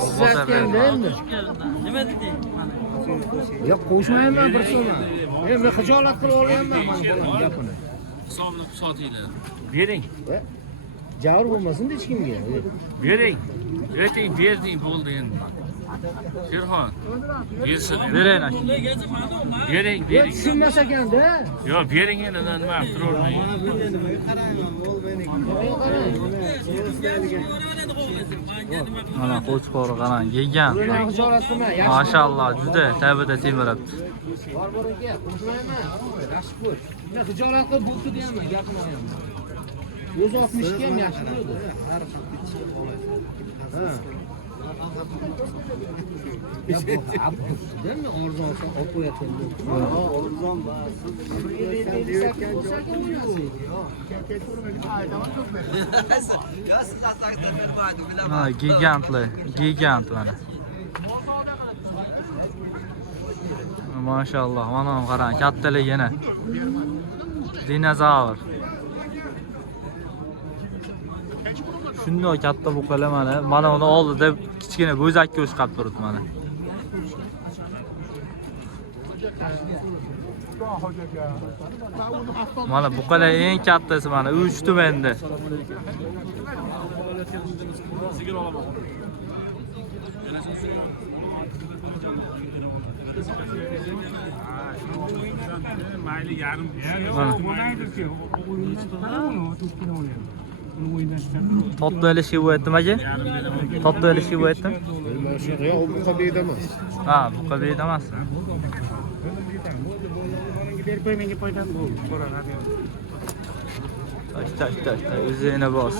Siz aytgan endi. Nima dedi? Yo'q, qo'shmayman bir so'm. Men xijolat qilib olyapman mana buning gapini. Hisobni sotinglar. Bering. Javr bo'lmasin hech kimga. Bering. Ayting, berding bo'ldi endi. Sherxon. Bersin. Bering. Bering, bering. Tushunmas ekanda. Yo'q, bering endi nima qilib turolmayman. Mana qo'chqori qarang, yegan. Xijolat qilma. Mashalloh, juda ta'bida temiribdi. Bor aka, qo'shmayman. Yaxshi ko'ch. Men xijolat qilib bo'pti deyapman, gapini aytmayman. O'zi 60 ga ham yaxshi turadi. Ha. Değil mi? Arzon olsa oku yatırdı. Arzon Ha, gigant mana. Maşallah, mana qarang, kattalik yana. Dinozavr. Shunday katta buqalar mana uni oldida kichkina bo'zakka o'xshab turibdi mana. Mana buqalar eng kattasi mana 3 tumanda. Mayli yarim. Tatlı ilişki bu ettim acı. Tatlı ilişki bu ettim. Ya o bu kabiyede emas. Ha, bu kabiyede emas. Tak. Üzerine bas.